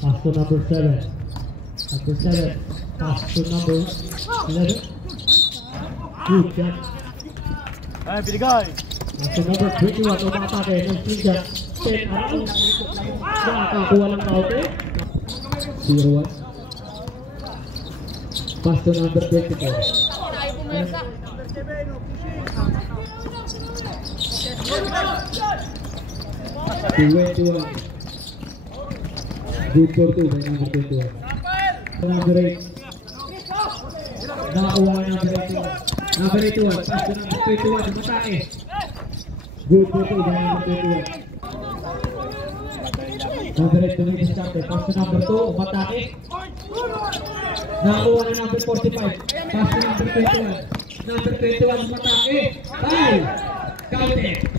Pass to number 7. Number 7. Pass to number 11. Good shot. Ay, binigay. Pass to number 21. Umatake ng Sinja. 10 around. Nakakakuha lang kaute. 0-1. Pass to number 24. 21. Good for 2 by number 21. Number 8. Nakakuha ng number 81. Number 81. Pass to number 21. Umatake. Good for 2 by number 21. Number 8 tuloy sa start. Pass to number 2. Umatake. Nakakuha ng number 45. Pass to number 21. Number 21. Umatake. Foul! Counted.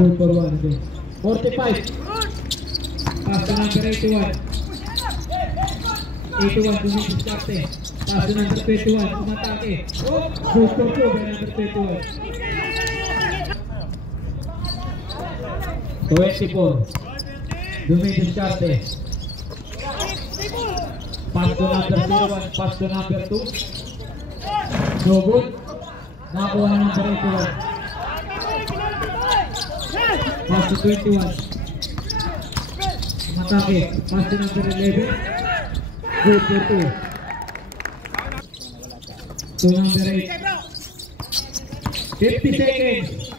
Good for 1 again. 45. Pass to number 81. 81 tuloy sa start. Pass to number 21. Umatake. Good for 2 by number 21. 24. Dumit Diskarte. Pass to number 01. Pass to number 2. No good. Nakakuha na number 81. Pass to 21. Matake. Pass to number 11. Good for 2. To number 8. 50 seconds.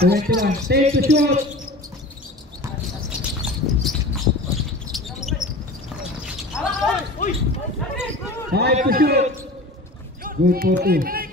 21. Take to shoot. 5 to shoot. Good for 2.